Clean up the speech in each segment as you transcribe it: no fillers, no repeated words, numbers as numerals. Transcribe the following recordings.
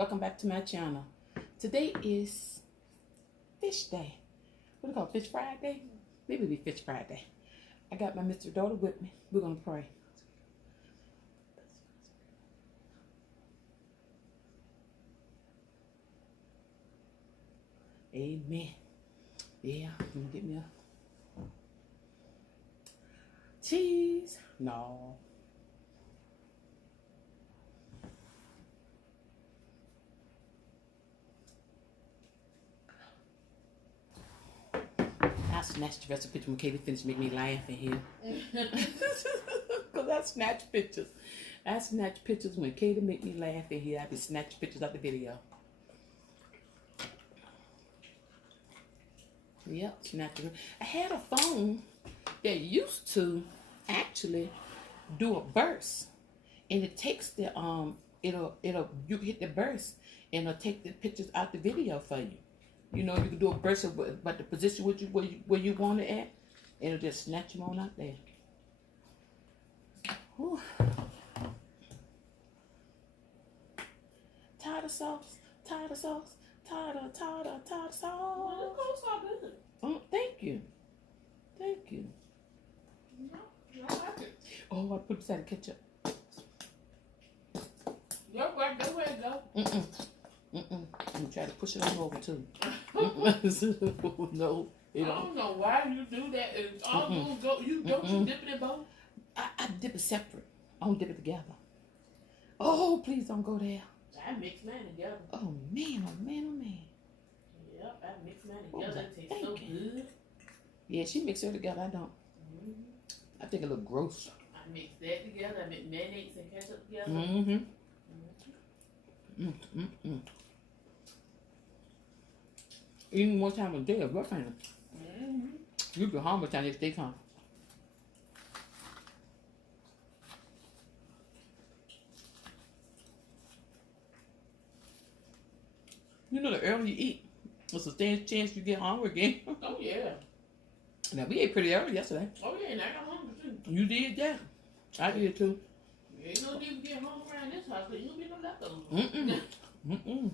Welcome back to my channel. Today is Fish Day. What do you call it? Fish Friday? Maybe it'll be Fish Friday. I got my Mr. daughter with me. We're going to pray. Amen. Yeah, I'm going to get me a cheese. No. I snatched the rest of the picture when Katie finished making me laugh in here. Because I snatch pictures. I snatch pictures when Katie make me laugh in here. I be snatch pictures of the video. Yep, snatch it. I had a phone that used to actually do a burst. And it takes the you hit the burst and it'll take the pictures out the video for you. You know, you can do a burst of but the position where you want it at, and it'll just snatch them on out there. Whew. Tartar sauce, tartar sauce, tartar sauce. Oh, thank you. Thank you. No, I like it. Oh, I put this out of ketchup. Yo, where it go? I'm gonna try to push it on over too. No, I don't know why you do that. It's all go. You dip it in both. I dip it separate. I don't dip it together. Oh, please don't go there. I mix mine together. Oh man, oh man, oh man. Yep, I mix mine together. It tastes so good. Yeah, she mixed her together. I don't. I think it look gross. I mix that together. I mix mayonnaise and ketchup together. Even one time a day of roughing. You be hungry time next day come. You know, the earlier you eat, there's a chance you get hungry again. Oh yeah. Now we ate pretty early yesterday. Oh yeah, and I got hungry too. You did that. I did too. You ain't no need to get hungry around this house because you don't get no leftovers.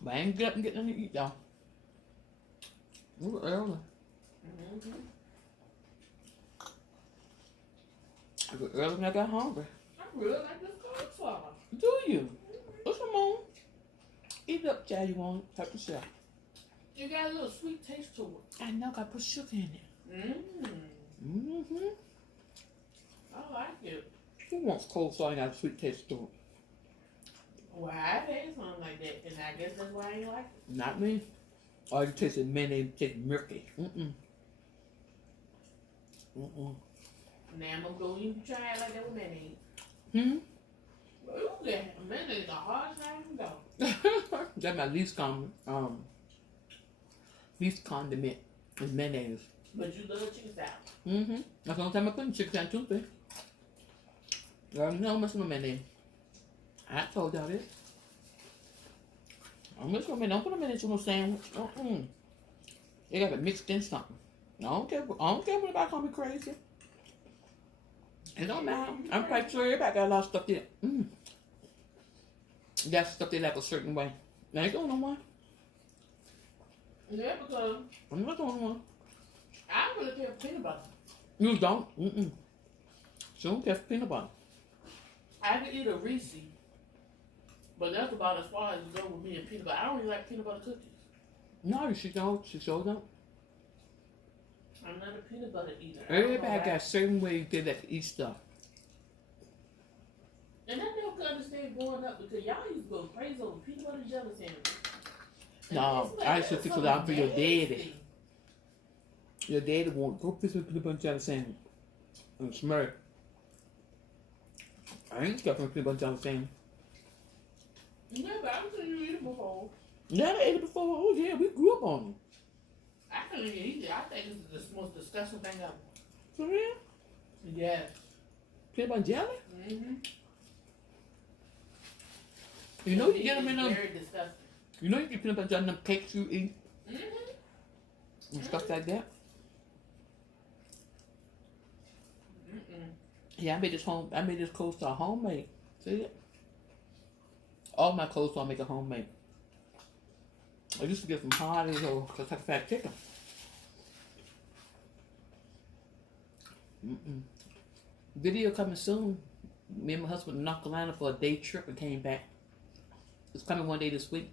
But I ain't get up and get nothing to eat though. We were early. I got early when I got hungry. I really like this cauliflower. Do you? What's some more? Eat it up, child. You want it? Help yourself. You got a little sweet taste to it. I know. Got to put sugar in it. I like it. Who wants coleslaw and got a sweet taste to it? Well, I taste something like that, and I guess that's why I ain't like it. Not me. All you taste is mayonnaise, taste murky. Now I'm gonna go even try it like that with mayonnaise. Ooh, that mayonnaise is the hardest thing to go. That's my least condiment is mayonnaise. But you love chicken salad. That's the only time I put in chicken salad toothpick. No messing with mayonnaise. I told y'all this. I'm messing with mayonnaise. Don't put a mayonnaise on no sandwich. They got it mixed in something. I don't care what anybody call me crazy. It don't matter. I'm quite sure everybody got a lot of stuff there. That stuff they like a certain way. I ain't the only one. Yeah, because I'm not the only one. I really care for peanut butter. You don't? She don't care for peanut butter. I can eat a Reese, but that's about as far as it goes with me and peanut butter. I don't really like peanut butter cookies. No, she don't. She sure don't. I'm not a peanut butter eater. Everybody got certain ways they like to eat stuff. And I never could understand growing up because y'all used to go crazy over peanut butter jelly sandwiches. No, like, I used to think it out for your daddy. Your daddy won't go piss with peanut butter jelly sandwich and smirk. I ain't got from peanut butter jelly sandwich. Yeah, but I've seen you eat it before. Yeah, I ate it before. Oh yeah, we grew up on it. I couldn't even eat it. I think it's the most disgusting thing ever. For real? Yes. Peanut butter jelly? You know you get them in them. Very disgusting. You know you get peanut butter jelly in them cakes you eat. And stuff like that. Yeah, I made this coleslaw homemade. See it? All my coleslaw I make at homemade. I used to get from Hardee's or Kentucky Fried Chicken. Video coming soon. Me and my husband in North Carolina for a day trip and came back. It's coming one day this week.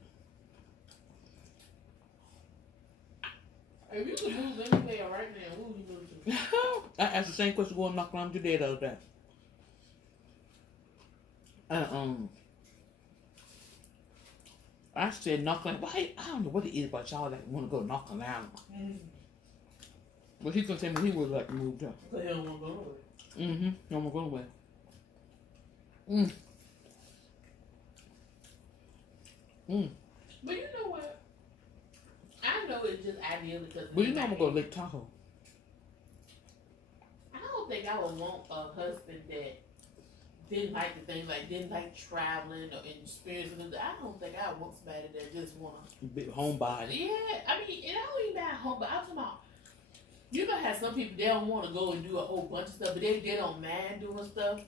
If you could move anywhere right now, who would you move to? I asked the same question going to North Carolina today the other day. I said North Carolina. Why? I don't know what it is about y'all that want to go to North Carolina. But he's gonna tell me he would like to move there. Because he don't want to go nowhere. Don't want to go nowhere. But you know what? I know it's just ideal because. But you know I'm gonna go to Lake Tahoe. I don't think I would want a husband that didn't like the things, like didn't like traveling or experiencing. I don't think I would want somebody that just want to. Big homebody. Yeah, I mean, it don't even matter home, but I'm talking about. You know how some people, they don't want to go and do a whole bunch of stuff, but they don't mind doing stuff.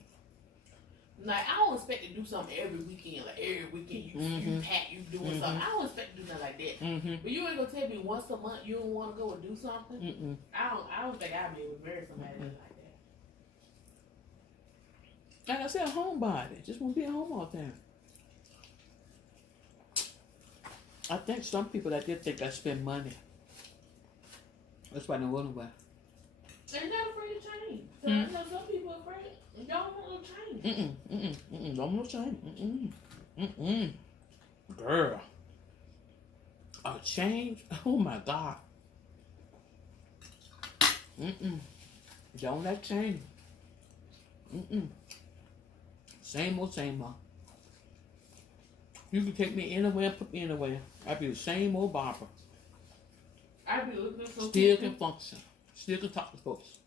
Like, I don't expect to do something every weekend. Like, every weekend you pack, you doing something. I don't expect to do nothing like that. But you ain't going to tell me once a month you don't want to go and do something. I don't think I'd be able to marry somebody like that. Like I said, a homebody. Just want to be at home all the time. I think some people that did think I spend money. That's why they don't go nowhere. They're not afraid to change. So I know some people are afraid. Y'all want to change. Don't want to change. Girl. A change? Oh my God. Don't like change. Same old, same old. You can take me anywhere, put me anywhere. I'd be the same old Barbara. I'd be looking at some Still people. can function. Still can talk to folks.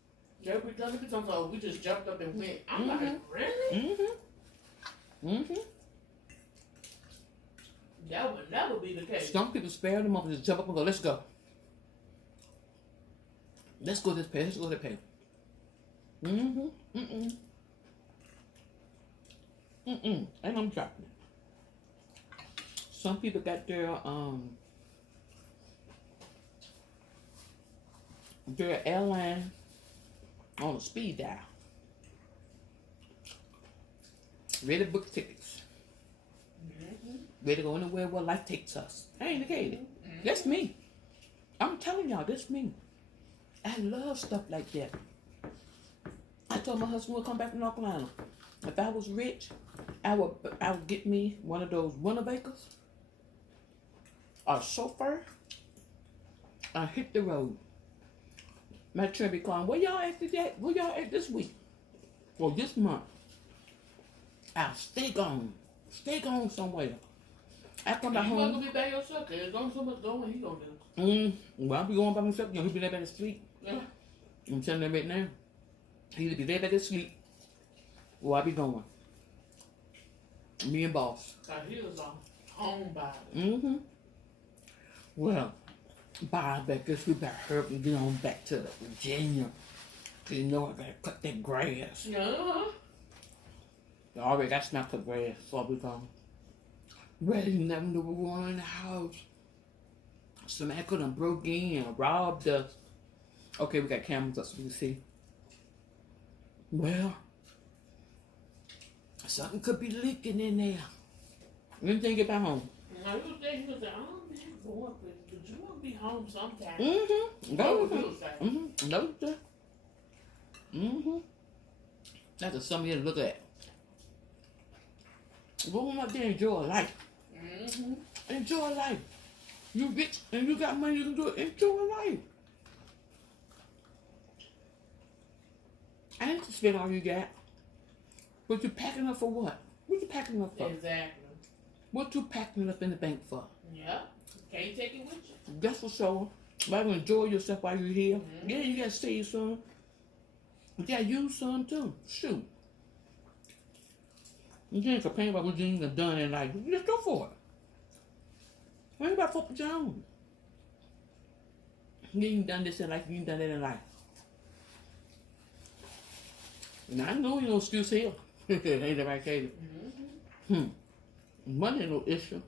They'll be telling me something, oh, we just jumped up and went. I'm like, really? That would never be the case. Some people spare them up and just jump up and go, let's go. Let's go this pay. Let's go that pay. And I'm dropping it. Some people got their airline on a speed dial. Ready to book tickets. Ready to go anywhere where life takes us. I ain't indicated. That's me. I'm telling y'all, that's me. I love stuff like that. I told my husband we'll come back from North Carolina. If I was rich, I would get me one of those Winnebakers, a chauffeur, and hit the road. My children be calling, where y'all at today? Where y'all at this week? Or this month? I'll stay gone somewhere. I come back home. You gonna be by yourself, cause there's only so much going he gonna do. Well, I'll be going by myself. You know, he'll be there back asleep. Yeah. I'm telling them right now. He'll be there back asleep. Or I'll be going. Me and boss. Cause he was a homebody. Well, bye, back this week I hurt and get on back to Virginia. Cause you know I gotta cut that grass. Yeah. I already got to cut grass, so I'll be gone. Well, you never know what going on in the house. Somebody could have broke in and robbed us. Okay, we got cameras up so we can see. Well, something could be leaking in there. When did you get back home? Now you think he was like, I don't think you're going, but you want to be home sometime. That's just something to look at. Go on out there and enjoy life. Enjoy life. You rich and you got money, you can do it. Enjoy life. I ain't to spend all you got. But you packing up for what? What you packing up for? Exactly. What you packing up in the bank for? Yeah. Can't take it with you. That's for sure. But enjoy yourself while you're here. Yeah, you gotta save some. You gotta use some too. Shoot. You can't complain about what you ain't done in life. You just go for it. Ain't about fucking Jones. You ain't done this in life, you ain't done that in life. And I know you no excuse here. Ain't that right, Katie? Money ain't no issue.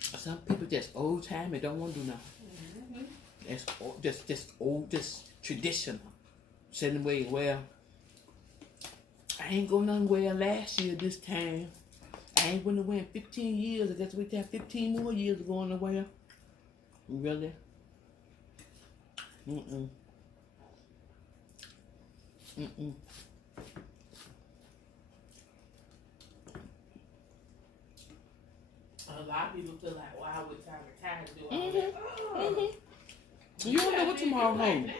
Some people just old time and don't want to do nothing. That's just old, just traditional. Same way, well, I ain't go nowhere last year this time. I ain't went away in 15 years. I guess we have 15 more years of going nowhere. Really? Mm-mm. Mm-mm. A lot of people feel like, wow, I wish I retired to do all that. You don't know what tomorrow holds.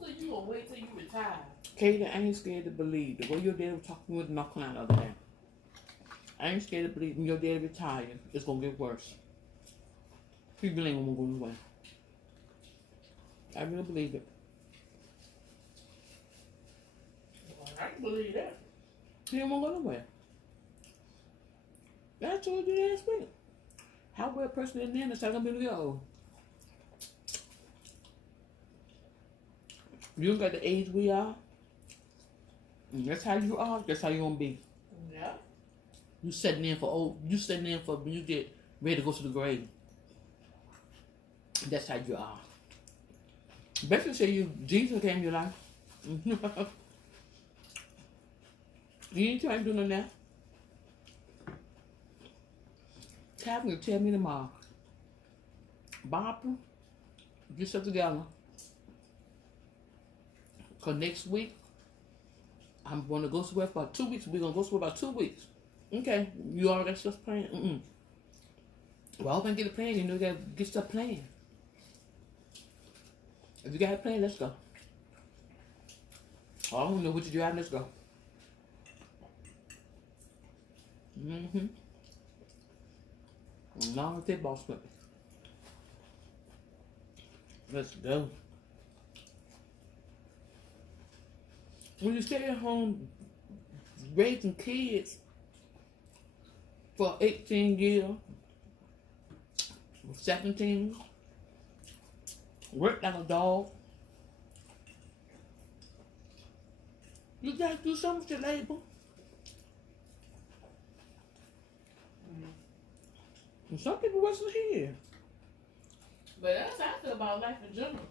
So you gonna wait till you retire? Katie, I ain't scared to believe. The way your dad was talking with North Carolina the other day. I ain't scared to believe when your dad retires, it's gonna get worse. People ain't gonna go away. I really believe it. Well, I can believe that. He don't want to go nowhere. I told you last week. How well a person in there is not gonna be able to go. You don't got the age we are. And that's how you are. That's how you gonna be. Yeah. You sitting in for old. You sitting in for when you get ready to go to the grave. That's how you are. Basically, say you Jesus came in your life. You ain't trying to do nothing now. Calvin will tell me tomorrow. Barbara, get yourself together. Because next week, I'm going to go somewhere for 2 weeks. We're going to go somewhere about 2 weeks. Okay, you already got stuff planned? Well, I hope I can get a plan. You know, you got to get stuff planned. If you got a plan, let's go. I don't know what you're driving. Let's go. Long as that boss with me. Let's go. When you stay at home raising kids for 18 years, 17, work like a dog, you gotta do something with your labor. And some people wasn't here. But that's how I feel about life in general.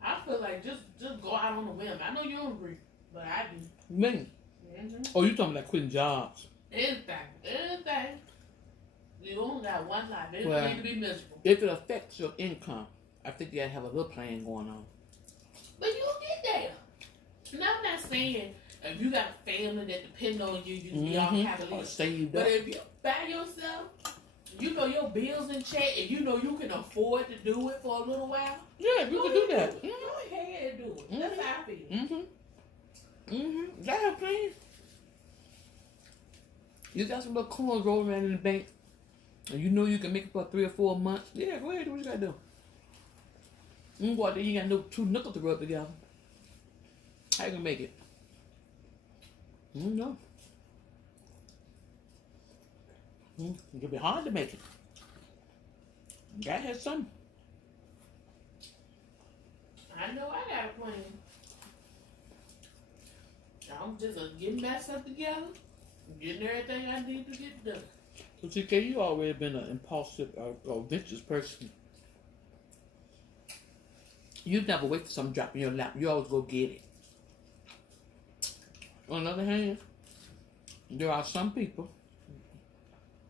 I feel like just go out on a whim. I know you don't agree, but I do. Me? Oh, you talking about quitting jobs? Anything. You only got one life. Everything need to be miserable. If it affects your income, I think you gotta have a little plan going on. But you'll get there. Now, I'm not saying if you got a family that depend on you, you all have a list. But if you're by yourself, you know your bills in check, and you know you can afford to do it for a little while. Yeah, you can do that. Go ahead and do it. That's how I feel. You got a plan. You got some little coins rolling around in the bank, and you know you can make it for 3 or 4 months. Yeah, go ahead, do what you gotta do. You go out there, you ain't got no 2 nickels to rub together. How you gonna make it? No. It'll be hard to make it. You gotta have something. I know I got a plan. I'm just getting myself together, getting everything I need to get done. So, TK, you already been an impulsive or vicious person. You never wait for something to drop in your lap. You always go get it. On the other hand, there are some people,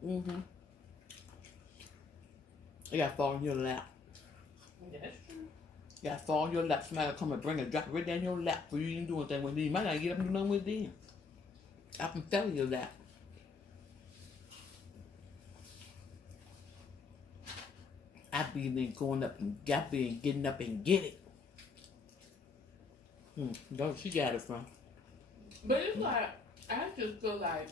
they got to fall in your lap. That's true. You got to fall in your lap. Somebody come and bring a drop right down your lap for you ain't doing anything with it. You might not get up and do nothing with it then. Up and fell in your lap. I be going up and getting up and get it. Don't she got it from? But it's like, I just feel like,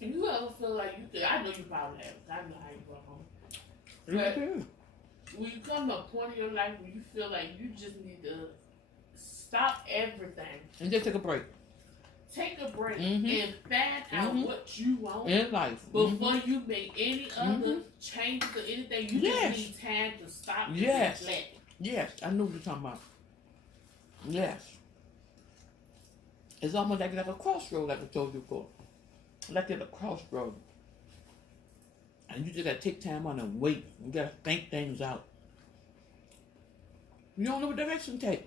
if you ever feel like you could, I know you probably have, I know how you go home. But when you come to a point in your life where you feel like you just need to stop everything. And just take a break. Take a break and find out what you want in life before you make any other changes or anything. You just need time to stop and reflect. Yes, I know what you're talking about. Yes. It's almost like a crossroad, like I told you before. Like at a crossroad. And you just gotta take time on and wait. You gotta think things out. You don't know what direction to take.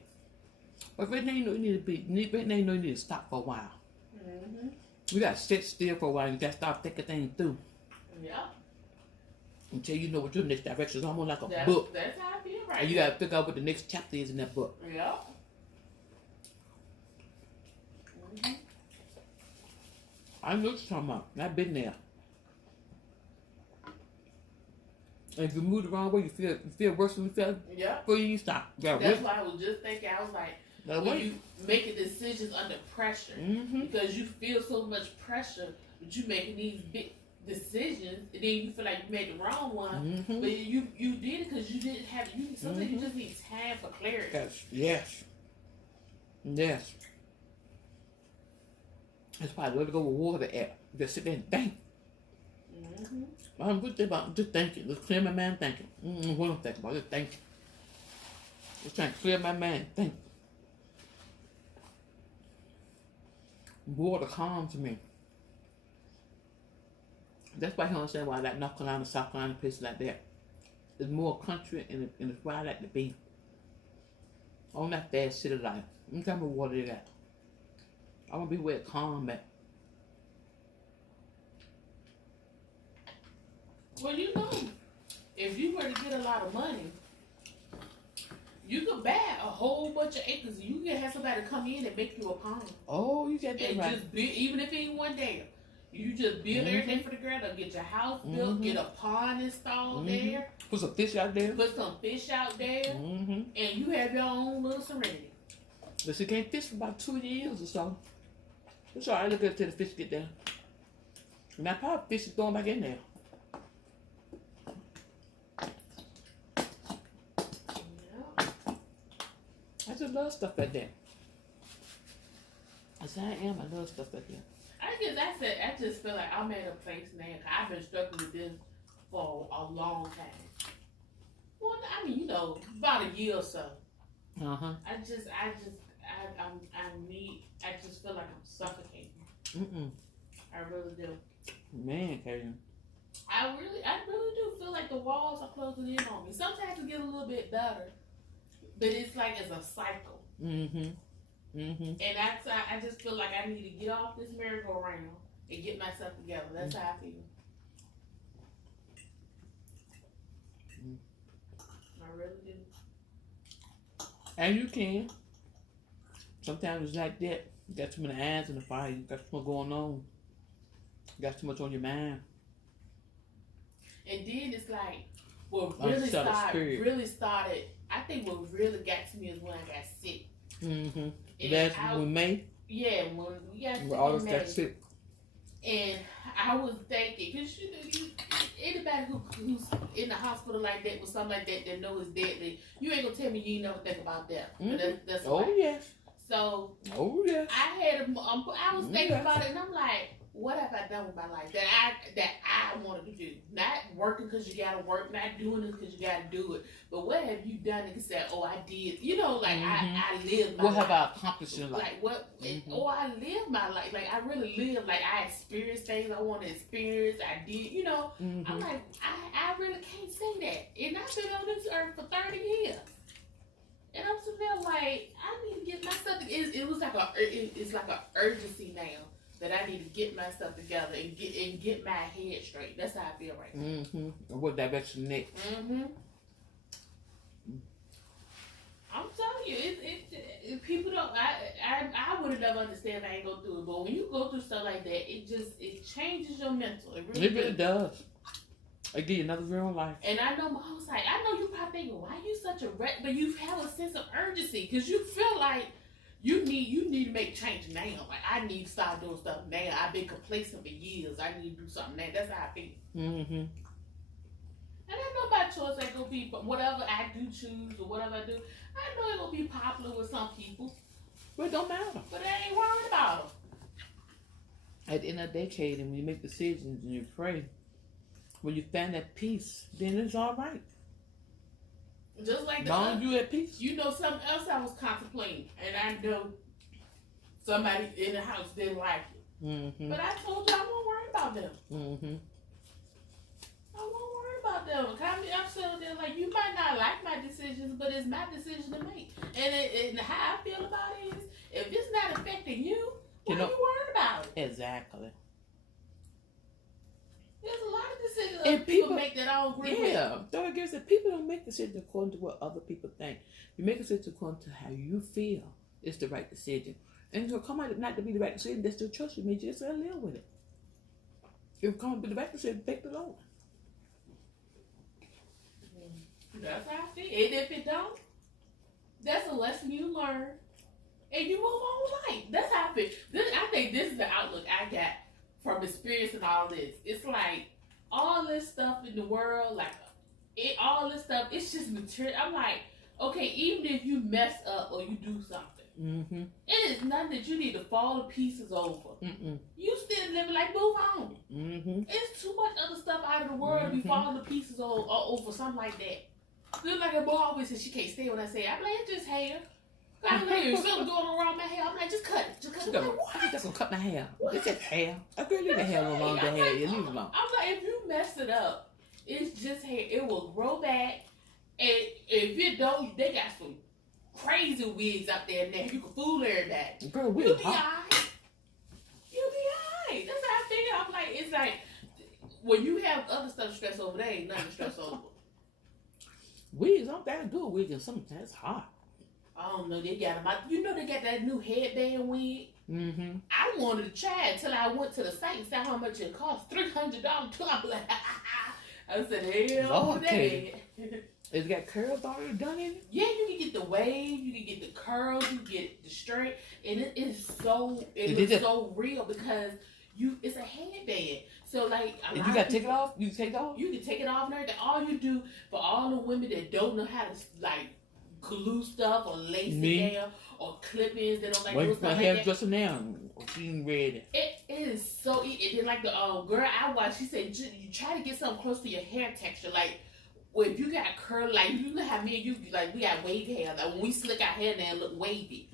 But right now you know you need to be, right now you know you need to stop for a while. Mm-hmm. You gotta sit still for a while. You gotta start thinking things through. Yeah. Until you know what your next direction is. Almost like a That's, book. That's how I feel right And you gotta figure out what the next chapter is in that book. Yeah. Mm-hmm. I know what you're talking about. I've been there. And if you move the wrong way, you feel worse than you felt. Yeah. Before you stop. That's why I was just thinking. I was like, when you making decisions under pressure, because you feel so much pressure, but you making these big decisions, and then you feel like you made the wrong one, but you did it because you didn't have. Sometimes you just need time for clarity. Yes. That's why I let it go with water at. Just sit there and think. I'm good about just thinking. Just clear my mind thinking. What I'm thinking about, just thinking. Just trying to clear my mind thinking. Water calms me. That's why I don't understand why I like North Carolina, South Carolina, places like that. There's more country and it's where I like to be. On that fast city life. You tell me what water they got. I want to be where it's calm at. Well, you know, if you were to get a lot of money, you could buy a whole bunch of acres. You can have somebody come in and make you a pond. Oh, you got that and right. Just build, even if it ain't one day, you just build everything for the girl. Get your house built, get a pond installed there. Put some fish out there. Put some fish out there, and you have your own little serenity. But she can't fish for about 2 years or so. It's alright, look at till the fish get there. And I probably fish is thrown back in there. I just love stuff like that. As I am, I love stuff like that. I just feel like I'm at a place now. I've been struggling with this for a long time. Well, I mean, you know, about a year or so. I just feel like I'm suffocating. I really do. Man, Kaden. I really do feel like the walls are closing in on me. Sometimes it get a little bit better, but it's like it's a cycle. And I just feel like I need to get off this merry-go-round and get myself together. That's how I feel. I really do. And you can. Sometimes it's like that. You got too many irons in the fire. You got too much going on. You got too much on your mind. And then it's like, what really started, I think what really got to me is when I got sick. That's when May? Yeah, when we got sick. We always got sick. And I was thinking, because anybody who's in the hospital like that with something like that know is deadly, you ain't gonna tell me you never think about that. That's oh, right. yes. So, yes. I was thinking about it, and I'm like, what have I done with my life that I wanted to do? Not working because you gotta work, not doing it because you gotta do it. But what have you done and said, oh, I did? You know, like I lived my life. What have I accomplished in life? Like what? Oh, I lived my life. Like I really lived. Like I experienced things I want to experience. I did. You know, I'm like I really can't say that. And I've been on this earth for 30 years. And I'm still like, I need to get myself together. It's like an urgency now that I need to get myself together and get my head straight. That's how I feel right now. What direction next? I'm telling you, it people don't. I would have never understand if I ain't go through it. But when you go through stuff like that, it changes your mental. It really does. It give you another real life. And I know, I was like, I know you probably thinking, why you such a wreck? But you have a sense of urgency because you feel like you need to make change now. Like I need to start doing stuff now. I've been complacent for years. I need to do something now. That's how I feel. And I know by choice ain't gonna be, but whatever I do choose or whatever I do, I know it gonna be popular with some people. But it don't matter. But I ain't worried about them. At the end of the decade, and when you make decisions and you pray, when you find that peace, then it's all right. Just like long you at peace. you know, something else I was contemplating, and I know somebody in the house didn't like it. Mm-hmm. But I told you I won't worry about them. Mm-hmm. I won't worry about them. I'm sitting there like, you might not like my decisions, but it's my decision to make. And how I feel about it is, if it's not affecting you, why are you worried about it? Exactly. There's a lot of decisions And other people people make that I don't agree with. Yeah. So I guess that people don't make decisions according to what other people think. You make a decision according to how you feel is the right decision. And if it come out not to be the right decision, that's the choice you made. You just gotta live with it. If it comes to be the right decision, thank the Lord. That's how I feel. And if it don't, that's a lesson you learn. And you move on with life. That's how I feel. I think this is the outlook I got from experiencing all this. It's like all this stuff in the world, like all this stuff, it's just material. I'm like, okay, even if you mess up or you do something, it is nothing that you need to fall to pieces over. You still living like move on. It's too much other stuff out of the world to be falling to pieces over something like that. Just like a boy always says she can't stay when I say, I'm like, it's just hair. I'm like, if something going on around my hair, I'm like, just cut it. Just cut it. I'm just gonna cut my hair. It's just hair. I could leave the hair alone. The hair, you leave it alone. I'm like, if you mess it up, it's just hair. It will grow back. And if it don't, they got some crazy wigs out there now. You can fool everybody. Girl, You'll be alright. You'll be alright. That's how I figure. I'm like, it's like when you have other stuff to stress over, there ain't nothing to stress over. Wigs aren't that good. Wigs and sometimes it's hot. I don't know. They got them out. You know they got that new headband wig. I wanted to try it until I went to the site and saw how much it cost. $300. I'm like, I said, hell no. It's got curls already done in it? Yeah, you can get the wave, you can get the curls, you can get the straight, and it is so so real because it's a headband. So like, if you gotta take it off, you take it off. You can take it off and everything. All you do for all the women that don't know how to like glue stuff or lace it down or clip-ins, they don't like doing stuff like hair that. dressing now, she ain't ready. It is so easy. And then like the girl I watched, she said you try to get something close to your hair texture, like. Well, if you got curl, like you know how me and you like we got wave hair. Like when we slick our hair, now it look wavy.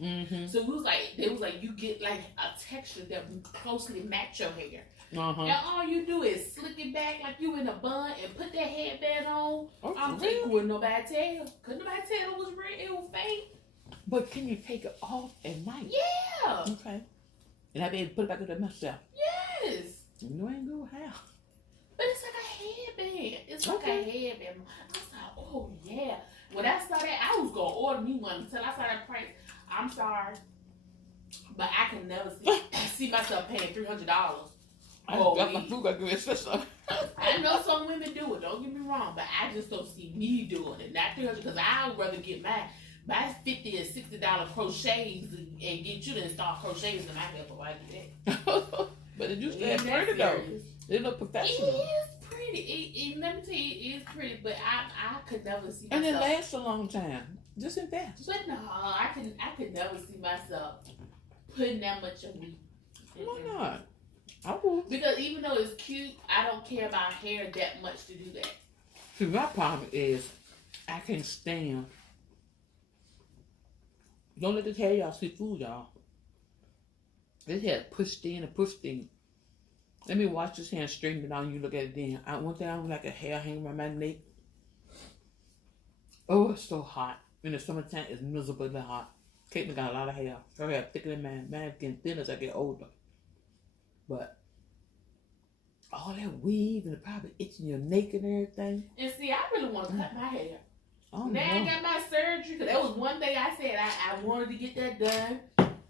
So they was like you get like a texture that closely match your hair. And all you do is slick it back like you in a bun and put that headband on. I'm thinking, would nobody tell? Couldn't nobody tell it was real? It was fake. But can you take it off at night? Yeah. Okay. And I be able to put it back in the myself. Yes. You know I ain't good how. But it's like a headband. It's like a headband. I was like, oh yeah. When I saw that, I was gonna order me one until I saw that price. I'm sorry, but I can never see myself paying $300. I got my food. I give it a I know some women do it. Don't get me wrong, but I just don't see me doing it. Not $300 because I would rather get my $50 and $60 crochets and get you to install crochets than I have. Why do that? But it used to have pretty though. It look professional. It is pretty. Let me tell you, it is pretty. But I could never see myself. And it lasts a long time. Just invest. But no, I could never see myself putting that much on me. Why not? I would. Because even though it's cute, I don't care about hair that much to do that. See, my problem is I can't stand. Don't let this hair y'all see food, y'all. This hair pushed in and pushed in. Let me watch this hand straighten it out and you look at it then. One thing I don't like a hair hanging around my neck. Oh, it's so hot. In the summertime, it's miserably hot. Caitlin got a lot of hair. Her hair thicker than mine. Mine's getting thinner as I get older. But all that weave and probably itching your neck and everything. And see, I really want to cut my hair. Oh, now no. I got my surgery because that was one thing I said I wanted to get that done.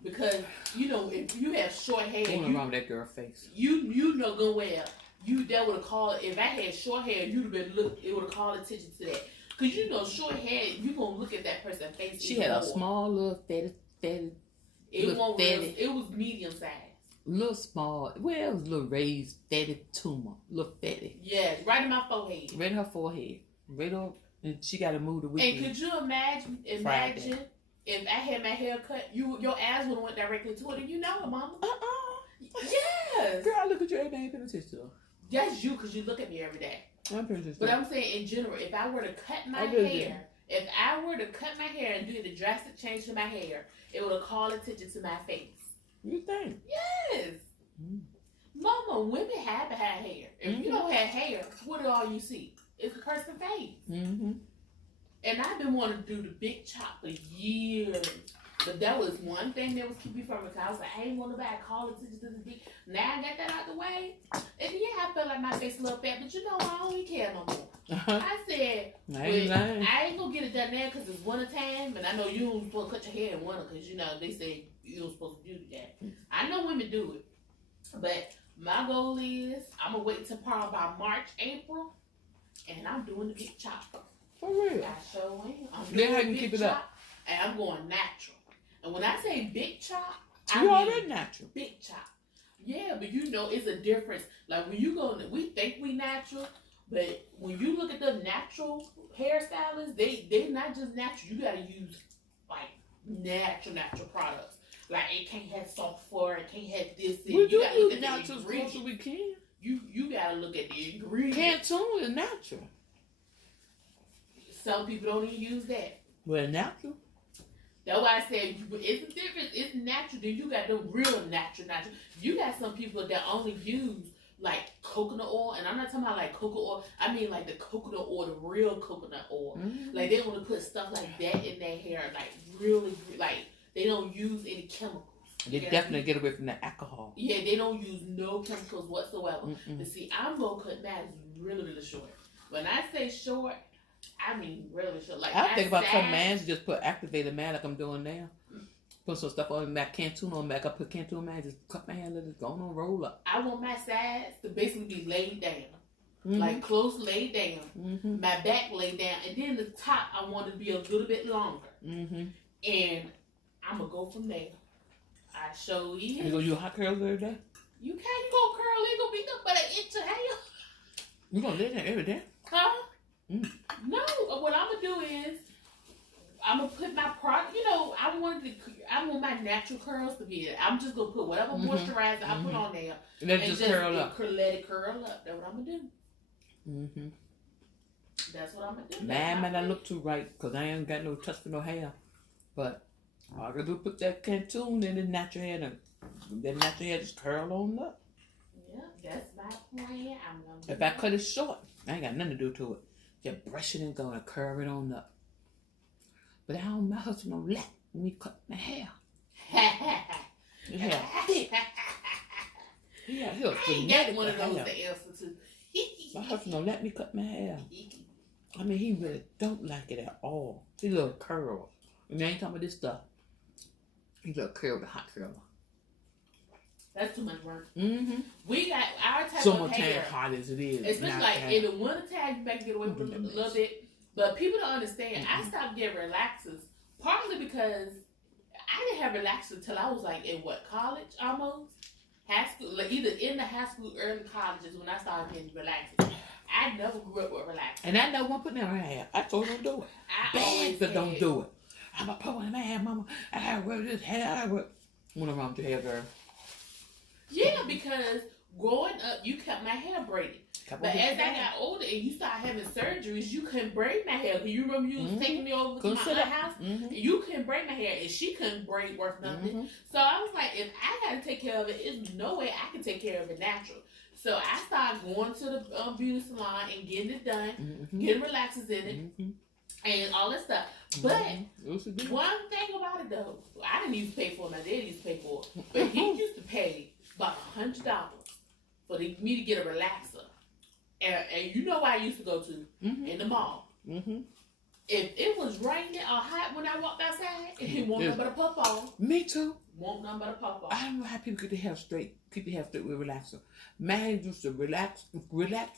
Because, you know, if you have short hair, what's wrong with that girl face? You know good well. That would have called, if I had short hair, you'd have been it would have called attention to that. Because you know, short hair, you gonna look at that person's face. She had a small little fatty. It was medium size. Little small. Well, it was a little raised fatty tumor. Little fatty. Yeah, right in my forehead. Right in her forehead. Right up, and she got to move the weekend. And could you imagine if I had my hair cut, your eyes would have went directly to it, and you know it, mama. Yes. Girl, I look at you every day and pay attention to her. That's you, because you look at me every day. I'm paying attention. But I'm saying in general, if I were to cut my hair, If I were to cut my hair and do the drastic change to my hair, it would have called attention to my face. You think? Yes. Mama, women have to have hair. If you don't have hair, what do all you see? It's a person's face. And I've been wanting to do the big chop for years. But that was one thing that was keeping me from it. Cause I was like, I ain't want nobody to call attention to this big. Now I got that out the way. And yeah, I felt like my face a little fat, but you know, I don't even care no more. I said, I ain't gonna get it done now because it's winter time, and I know you don't supposed to cut your hair in winter because you know they say you don't supposed to do that. I know women do it, but my goal is I'm gonna wait till probably about March, April, and I'm doing the big chop. For real? I sure am. I'm Then how doing you keep big it chop, up? and I'm going natural. And when I say big chop, I You mean already natural. big chop. Yeah, but you know it's a difference. Like when you go, we think we natural. But when you look at the natural hairstylists, they not just natural. You gotta use like natural products. Like it can't have soft fur, it can't have this. We do gotta look use at natural as much as we can. You gotta look at the ingredients. Cantun is natural. Some people don't even use that. Well, natural. That's why I said it's a difference. It's natural. Then you got the real natural. You got some people that only use like coconut oil, and I'm not talking about like coconut oil. I mean like the coconut oil, the real coconut oil. Like they want to put stuff like that in their hair, like really, like they don't use any chemicals. They definitely get away from the alcohol. Yeah, they don't use no chemicals whatsoever. But see, I'm gonna cut mine really short. When I say short, I mean really short. Like I think about cutting mine, just put activated man like I'm doing now. Put some stuff on my Cantun on back. I put Cantun on man, just cut my hair, let it go on roll up. I want my sides to basically be laid down. Like close laid down. My back laid down. And then the top I want it to be a little bit longer. And I'm going to go from there. I show you. You gonna use hot curls every day? You can. You gonna curl. It gonna be nothing but an inch of hair. You gonna lay there every day? Huh? No. What I'm gonna do is I'm gonna put my product. You know, I want my natural curls to be it. I'm just gonna put whatever moisturizer I put on there and just curl up. Let it curl up. That's what I'm gonna do. That's what I'm gonna do. Man, might not look too right because I ain't got no touch for no hair, but all I gotta do is put that Cantun in the natural hair, and that natural hair just curl on up. Yeah, that's my plan. I'm gonna do if I cut it short, I ain't got nothing to do to it. Just brush it and go and curl it on up. But I don't, my husband don't let me cut my hair. Yeah, thick. Yeah, he'll get one of those to answer to. My husband don't let me cut my hair. I mean, he really don't like it at all. He little curl. And I ain't talking about this stuff. He little curl, the hot curl. That's too much work. We got our type of hair. Summertime hot as it is. Especially like in the wintertime, you might get away with a little bit. But people don't understand. I stopped getting relaxers partly because I didn't have relaxers until I was like in college almost. High school, like either in the high school, early colleges when I started getting relaxers. I never grew up with relaxers. And I know one put in my hair. I told her don't do it. Bad, but don't do it. I'm gonna put one in my hair, mama. I gotta wear this hair. What's wrong with your hair, girl? Yeah, because growing up, you kept my hair braided. But as I got older and you started having surgeries, you couldn't braid my hair. You remember you was taking me over to my other house? You couldn't braid my hair, and she couldn't braid worth nothing. So I was like, if I got to take care of it, there's no way I can take care of it natural. So I started going to the beauty salon and getting it done, getting relaxers in it, and all that stuff. But one thing about it, though, I didn't used to pay for it. My dad used to pay for it. But he used to pay about $100 for me to get a relaxer. And you know where I used to go to? In the mall. If it was raining or hot when I walked outside, it won't nothing but a puff off. Me too. Won't nothing but a puff off. I don't know how people get their hair straight, keep their hair straight with relaxer. Man used to relax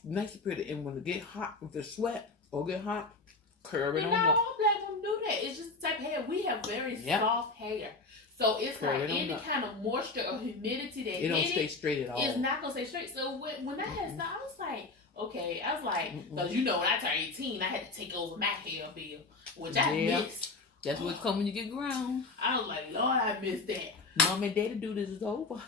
nice and pretty, and when it get hot with the sweat or get hot, curl it on up. All black women do that. It's just the type of hair. We have very soft hair. So it's curl like any kind of moisture or humidity that it don't stay straight at all. It's not going to stay straight. So when I had started, I was like, okay, I was like, because you know, when I turned 18, I had to take over my hair bill, which I missed. That's what's coming when you get grown. I was like, Lord, I missed that. Mom and Daddy do this is over.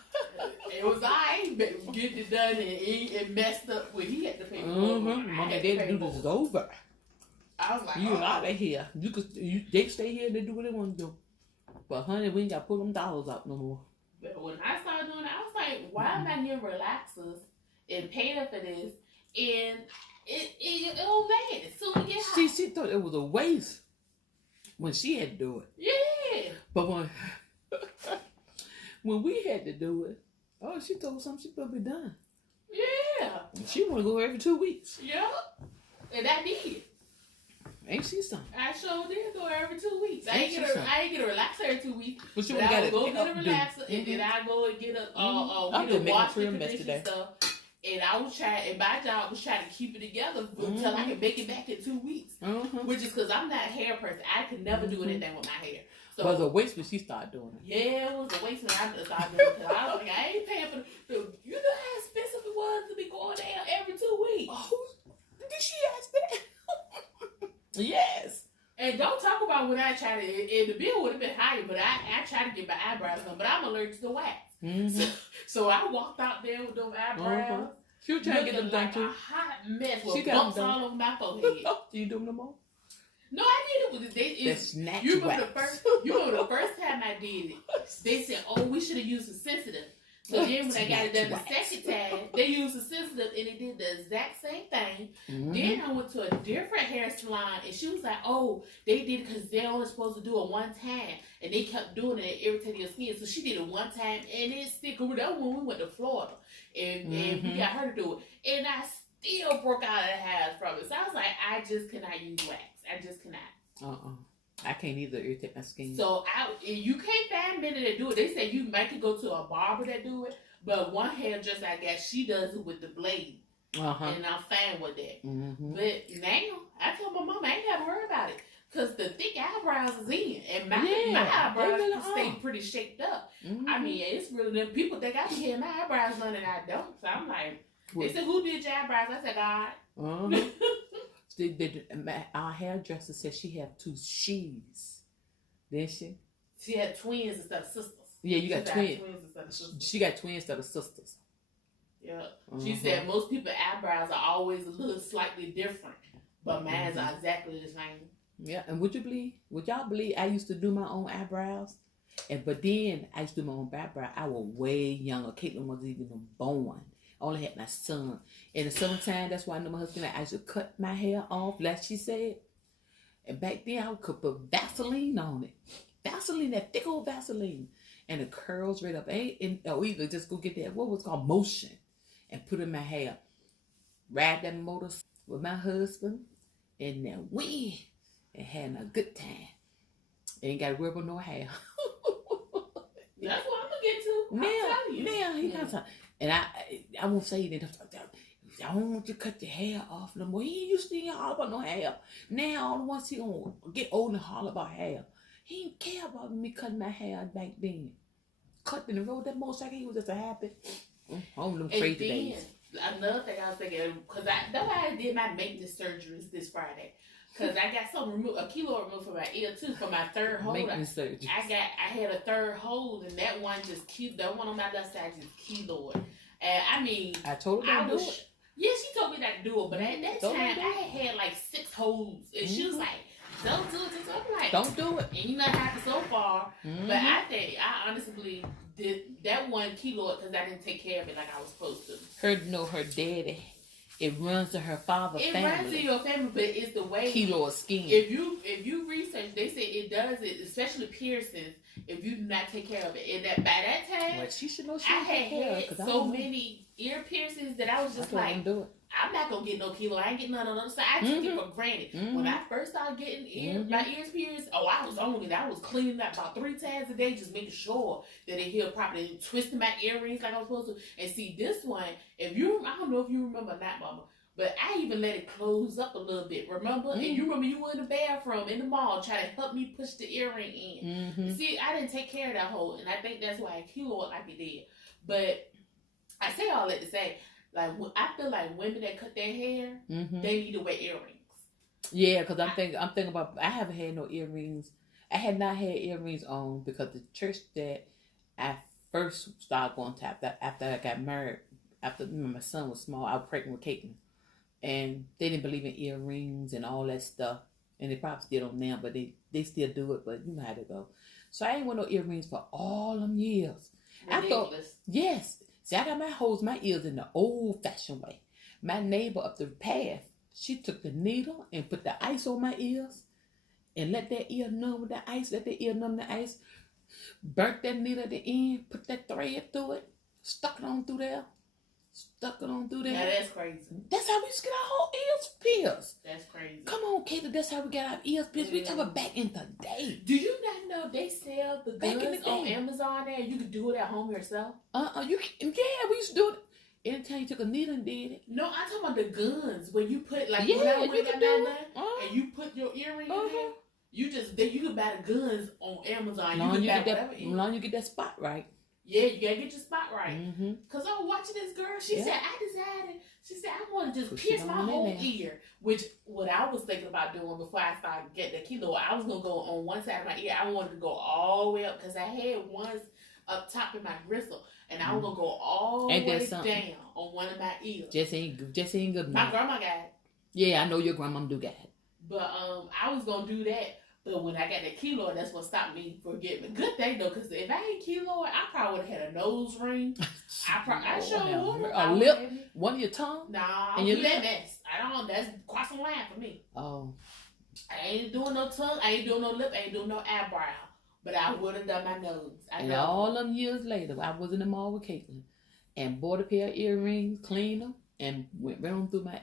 It was I getting it done and messed up when he had to pay for it. Mom and Daddy do this is over. I was like, You out of here. They stay here and they do what they want to do. But honey, we ain't got to pull them dollars out no more. But when I started doing it, I was like, why am I getting relaxers and paying for this? And it don't last. So we get hot. She thought it was a waste when she had to do it. Yeah. But when we had to do it, she told us something she supposed to be done. Yeah. She want to go every 2 weeks. Yep. And I did. Ain't she something? I sure did go every 2 weeks. I ain't get a relaxer every 2 weeks. But you I got would to go get a relaxer and then I go and get a wash and condition stuff. And I was trying, and my job was trying to keep it together until I could make it back in 2 weeks. Which is because I'm not a hair person. I could never do anything with my hair. So it was a waste when she started doing it. Yeah, it was a waste when I started doing it. Because I was like, I ain't paying for the. You know how expensive it was to be going down every 2 weeks. Oh, did she ask that? Yes. And don't talk about when I tried to, and the bill would have been higher, but I tried to get my eyebrows done, but I'm allergic to wax. So I walked out there with those eyebrows. She was trying to get them done like too. A hot mess with bumps all over my forehead. Do you do them no more? No, I did it. You remember the first time I did it, they said, oh, we should have used a sensitive. So then when I got it done the second time, they used a sensitive and it did the exact same thing. Then I went to a different hair salon and she was like, oh, they did it because they're only supposed to do it one time. And they kept doing it and it irritated your skin. So she did it one time and it stick with that when we went to Florida. And we got her to do it. And I still broke out of the house from it. So I was like, I just cannot use wax. I just cannot. I can't either irritate my skin. So you can't find many that do it. They say you might go to a barber that do it, but one hairdresser, I guess, she does it with the blade. And I'm fine with that. But now, I told my mom I ain't got to worry about it. Because the thick eyebrows is in. And my eyebrows really stay pretty shaped up. I mean, it's really them people think I can get my eyebrows done and I don't. So I'm like, they said, who did your eyebrows? I said, God. Our hairdresser said she had 2 she's. Didn't she? She had twins instead of sisters. Yeah, you got twins. She got twins instead of sisters. Yeah. She said most people's eyebrows are always a little slightly different, but mine's are exactly the same. Yeah, and would y'all believe I used to do my own eyebrows? But then I used to do my own eyebrow. I was way younger. Caitlin wasn't even born. I only had my son. In the summertime, that's why I know my husband, I used to cut my hair off, like she said. And back then, I could put Vaseline on it. Vaseline, that thick old Vaseline. And the curls right up. Or either just go get that, what was called motion, and put in my hair. Ride that motor with my husband, and then win, and having a good time. Ain't got to worry about no hair. That's what I'm going to get to. Now, he got time. And I won't say that. I don't want you to cut your hair off no more. He ain't used to holler about no hair. Now, all the ones he gonna get old and holler about hair. He didn't care about me cutting my hair back then. Cutting the road that motorcycle, he was just a happy. On them crazy days. Another thing I was thinking, because that's why I did my maintenance surgeries this Friday. Because I got a kilo removed from my ear too, from my third hole. Maintenance surgery. I had a third hole, and that one that one on my left side just kiloed. And I mean, I told her not to do it. Yeah, she told me not to do it, but at that time I had like 6 holes, and she was like, "Don't do it." So I'm like, "Don't do it." And nothing happened so far. But I honestly did that 1 kilo because I didn't take care of it like I was supposed to. Her daddy. It runs to her father's family. It runs to your family, but it's the way. Kilo of skin. If you research, they say it does it, especially piercings. If you do not take care of it, and that by that time, well, she should know she I had so many ear piercings that I was just like, I'm not gonna get no kilo. I ain't getting none on the other side. I took it for granted. When I first started getting my ears pierced, I was on it. I was cleaning that about 3 times a day, just making sure that it healed properly, twisting my earrings like I was supposed to. And see, this one, I don't know if you remember that, Mama, but I even let it close up a little bit. Remember? And you remember you were in the bathroom in the mall trying to help me push the earring in. See, I didn't take care of that hole, and I think that's why I kiloed like it did. But I say all that to say, like, I feel like women that cut their hair, they need to wear earrings. Yeah, because I'm thinking about, I haven't had no earrings. I had not had earrings on because the church that I first started going to after I got married, after my son was small, I was pregnant with Caitlin. And they didn't believe in earrings and all that stuff. And they probably still don't now, but they still do it, but you know how they go. So I ain't want no earrings for all them years. Ridiculous. I thought, yes. See, I got my ears in the old-fashioned way. My neighbor up the path, she took the needle and put the ice on my ears and let that ear numb with the ice, burnt that needle at the end, put that thread through it, stuck it on through there. Yeah, that's crazy. That's how we used to get our whole ears pierced. That's crazy. Come on, Kayla, that's how we got our ears pierced. We talking back in the day. Do you not know they sell the guns on Amazon there? You can do it at home yourself. We used to do it. Anytime you took a needle and did it. No, I'm talking about the guns where you put like you can do it. And you put your earring in there. You can buy the guns on Amazon. As long as you get that spot right. Yeah, you gotta get your spot right. Mm-hmm. Cause I was watching this girl. She said I want to just pierce my whole ear. Which what I was thinking about doing before I started getting the kilo, I was gonna go on one side of my ear. I wanted to go all the way up because I had ones up top in my bristle, and I was gonna go all the way down on one of my ears. Just ain't good enough. My grandma got it. Yeah, I know your grandma do got it. But I was gonna do that. But when I got that keloid, that's what stopped me from getting me. Good thing though, because if I ain't keloid, I probably would have had a nose ring. I sure would. A lip, one of your tongue. Nah, and you that mess. That's crossing the line for me. Oh, I ain't doing no tongue. I ain't doing no lip. I ain't doing no eyebrow. But I would have done my nose. And all them years later, I was in the mall with Caitlin and bought a pair of earrings, cleaned them, and went round through my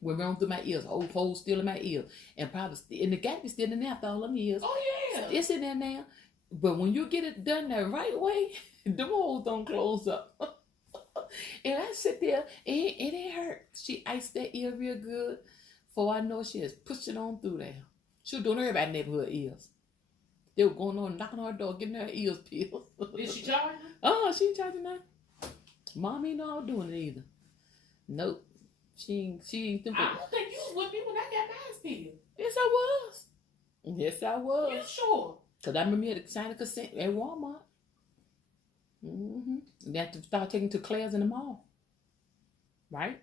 went round through my ears, old holes still in my ears, and the gap is still in there after all them years. Oh yeah, it's in there now. But when you get it done the right way, them holes don't close up. And I sit there, and it ain't hurt. She iced that ear real good. For I know she has pushed it on through there. She was doing everybody's neighborhood ears. They were going on, knocking on her door, getting her ears peeled. Did she charge her? Oh, she ain't charging nothing. Mom ain't know I was doing it either. Nope. She ain't think I don't think you was with me when I got mine peeled. Yes, I was. You sure? Because I remember you had to sign a consent at Walmart. Mm-hmm. They had to start taking to Claire's in the mall. Right?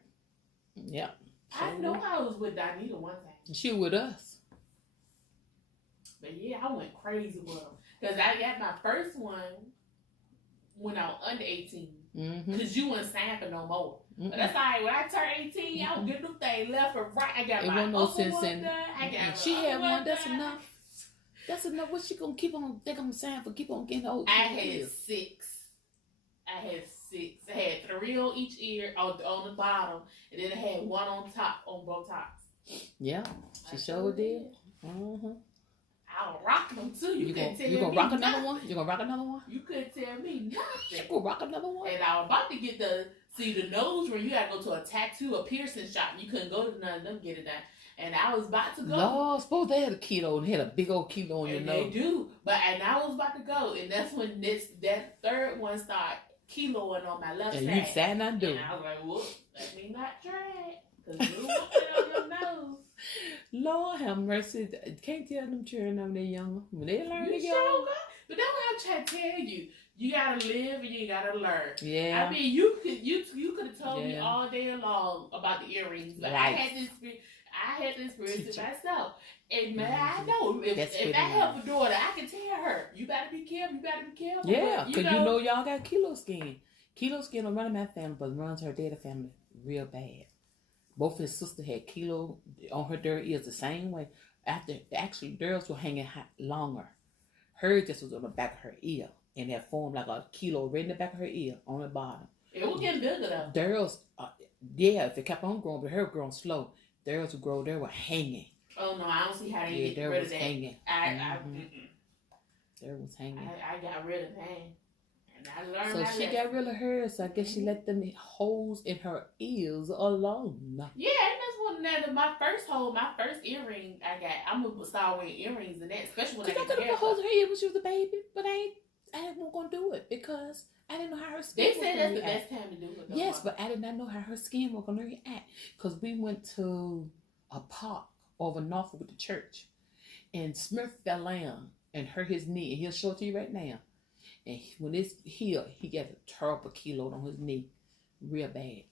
Yeah. So, I know I was with Dinwiddie one time. She was with us. But yeah, I went crazy with them. Because I got my first one when I was under 18. Because you wouldn't sign for no more. But that's all right. When I turned 18, I was getting them things left and right. I got my uncle one done. She had one. That's enough. That's enough. What she gonna keep on? They gonna sign for keep on getting old? I had six. I had 3 on each ear on the bottom, and then I had 1 on top on both tops. Yeah, she sure did. I'll rock them too. You gonna rock another one? You gonna rock another one? You couldn't tell me nothing. You gonna rock another one? And I was about to get the nose ring. You gotta go to a tattoo, a piercing shop. You couldn't go to none of them get it done. And I was about to go. No, suppose they had a kilo and had a big old kilo on your nose. They do, and I was about to go, and that's when that third one started kiloing on my left side. And you sat and do. And I was like, "Whoop, let me not try it, cause you whoop it on your nose." Lord have mercy. Can't tell them children when they're younger. When they learn to go. But that's what I'm trying to tell you. You gotta live and you gotta learn. Yeah. I mean, you could have told me all day long about the earrings, but I had this experience myself. And man, I know if I help a daughter, I can tell her, you better be careful. Yeah, because you know y'all got kilo skin. Kilo skin don't run in my family, but runs her daddy family real bad. Both his sister had kilo on her dirt ears the same way. Actually, theirs were hanging longer. Hers just was on the back of her ear, and that formed like a kilo right in the back of her ear on the bottom. It was getting bigger though. Theirs, if it kept on growing, but her growing slow. Theirs would grow. They were hanging. Oh no, I don't see how they get rid of that. Hanging. There was hanging. I got rid of that. And I learned. So she got rid of hers. So I guess she let them holes in her ears alone. Yeah, and that's one of my first earring I got. I'm gonna start wearing earrings and that, especially when I get could have put holes in her ear when she was a baby, but I wasn't gonna do it because I didn't know how her skin. They said that's the best time to do it. Yes, but I did not know how her skin was gonna react because we went to a park over Norfolk with the church, and Smith fell down and hurt his knee, and he'll show it to you right now. And when it's healed, he got a terrible kilo on his knee, real bad.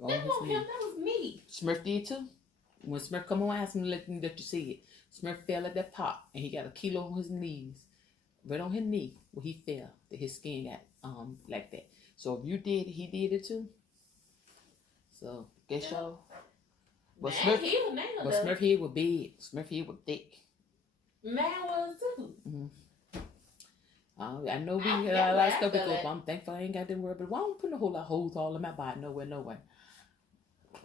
That wasn't him. That was me. Smith did too. When Smurf come on, ask him to let you see it. Smurf fell at that pop, and he got a kilo on his knees, right on his knee where he fell. That his skin got like that. So if you did, he did it too. So guess y'all. But Smurf head was big. Smurf head was thick. Man was too. Mm-hmm. I know we had a lot of stuff to go, but I'm thankful I ain't got to worry. But why don't put a whole lot of holes all in my body? Nowhere.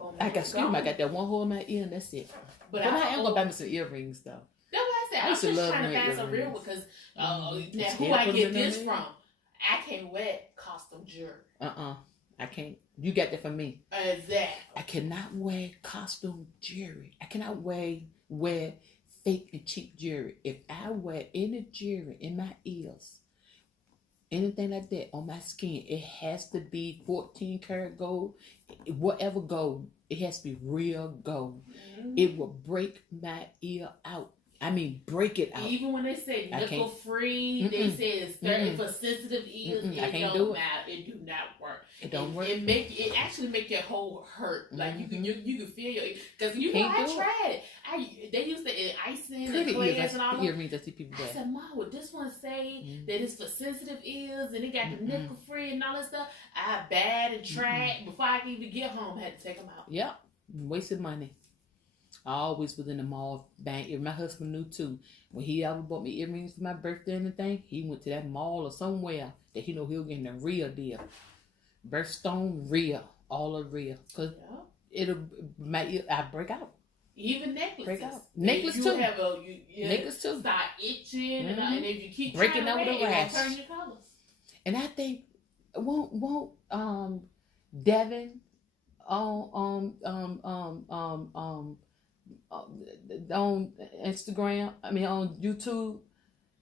Oh, I got that one hole in my ear and that's it. But I am gonna buy me some earrings though. That's what I said. I'm just trying to find some real because now who I get this from? I can't wear costume jewelry. I can't. You got that from me. Exactly. I cannot wear costume jewelry. I cannot wear fake and cheap jewelry. If I wear any jewelry in my ears, anything like that on my skin, it has to be 14 karat gold, whatever gold. It has to be real gold. Mm-hmm. It will break my ear out. I mean, break it out. Even when they say nickel free, they say it's for sensitive ears. I can't do it. It do not work. It don't work. It actually make your whole hurt. Like you can feel your because I tried it. They used to icing and clays and all that. Earrings I see people wear. I said, Mom, would this one say that it's for sensitive ears and it got the nickel free and all that stuff? I bad and tried before I could even get home. I had to take them out. Yep, wasted money. I always was in the mall buying. My husband knew too. When he ever bought me earrings for my birthday and anything, he went to that mall or somewhere that he know he'll get a real deal. Birthstone real, all of real. Cause I break out. Even necklaces. Break out. Necklace too. Necklace too. Start itching, and if you keep breaking out with a rash, turn your colors. And I think won't Devin on Instagram, on YouTube,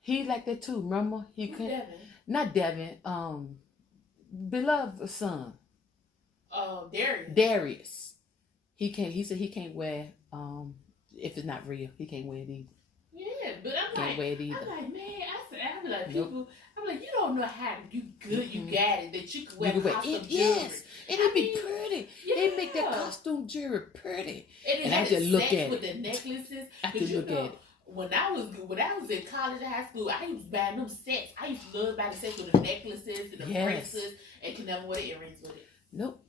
he like that too. Remember, he couldn't. Not Devin. Beloved son. Darius. He can't. He said he can't wear if it's not real. He can't wear it either. Yeah, but I'm like, man, I'm like, people. I'm like, you don't know how you good you got it that you can wear costume jewelry. Yes, and it'd be pretty. Yeah. They make that costume jewelry pretty. And I just look at it with the necklaces. I just look at it. When I was in college and high school, I used to buy them sets. I used to love buying the sets with the necklaces and the bracelets, and could never wear the earrings with it. Nope,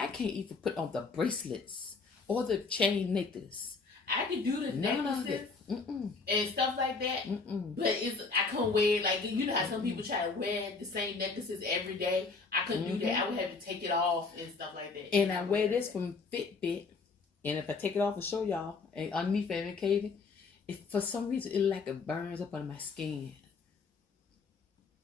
I can't even put on the bracelets or the chain necklace. I could do the necklaces and stuff like that, but I couldn't wear like you know how some people try to wear the same necklaces every day. I couldn't do that. I would have to take it off and stuff like that. And I wear this from Fitbit, and if I take it off and show y'all, and underneath indicated, for some reason it like it burns up under my skin,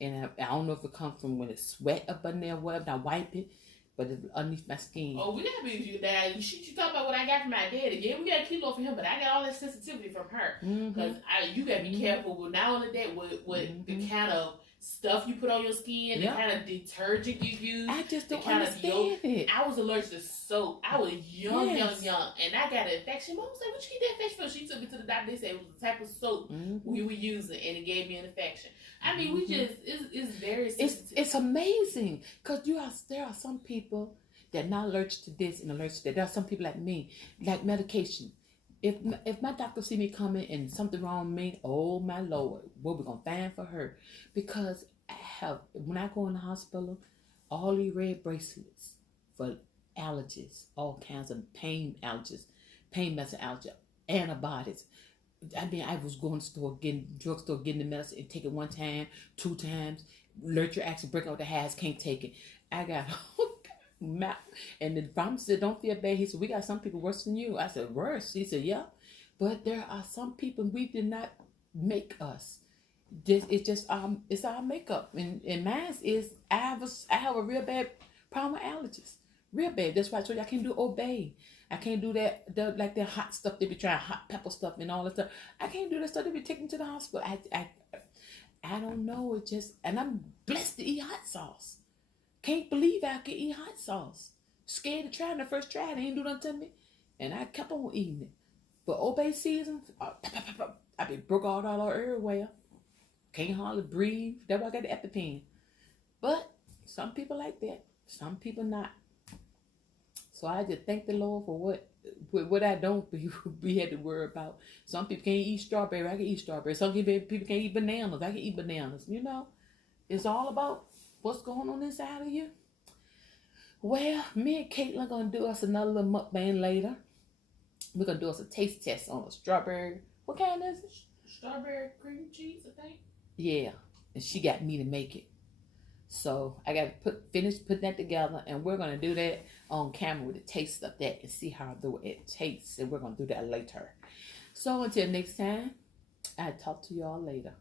and I don't know if it comes from when it's sweat up under there, or whatever. I wipe it. But it's underneath my skin. Oh, we gotta be that. You talk about what I got from my daddy. Yeah, we got a kilo from him, but I got all that sensitivity from her. Because you gotta be careful with not only that, with the kind of stuff you put on your skin, the kind of detergent you use. I just don't understand it. I was allergic to soap. I was young, and I got an infection. Mom was like, "What you get that infection from?" She took me to the doctor. They said it was the type of soap we were using, and it gave me an infection. I mean, we just it's very sensitive. It's amazing because there are some people that are not allergic to this and allergic to that. There are some people like me, like medication. If my doctor see me coming and something wrong with me, oh my Lord, what we gonna find for her? Because when I go in the hospital, all these red bracelets for allergies, all kinds of pain allergies, pain medicine allergy, antibiotics. I mean, I was going to drugstore, getting the medicine and take it 1 time, 2 times. Allergic reaction, break out the house, can't take it. I got mouth. And the pharmacist said, "Don't feel bad." He said, "We got some people worse than you." I said, "Worse?" He said, "Yeah, but there are some people we did not make us. It's just it's our makeup, and mine is I have a real bad problem with allergies, real bad. That's why I told you I can't do obey. I can't do that like that hot stuff they be trying, hot pepper stuff and all that stuff. I can't do that stuff. They be taking to the hospital. I don't know. It just, and I'm blessed to eat hot sauce. Can't believe I could eat hot sauce. Scared to try it. The first try, they ain't do nothing to me, and I kept on eating it. But obey season, I been broke out all everywhere. Can't hardly breathe. That's why I got the EpiPen. But some people like that. Some people not. So I just thank the Lord for what what I don't be had to worry about. Some people can't eat strawberry. I can eat strawberry. Some people can't eat bananas. I can eat bananas. You know, it's all about what's going on inside of you. Well, me and Caitlin gonna do us another little mukbang later. We're gonna do us a taste test on a strawberry. What kind is it? Strawberry cream cheese, I think. Yeah, and she got me to make it. So I got to finish putting that together, and we're gonna do that on camera with a taste of that and see how it tastes, and we're gonna do that later. So until next time, I'll talk to y'all later.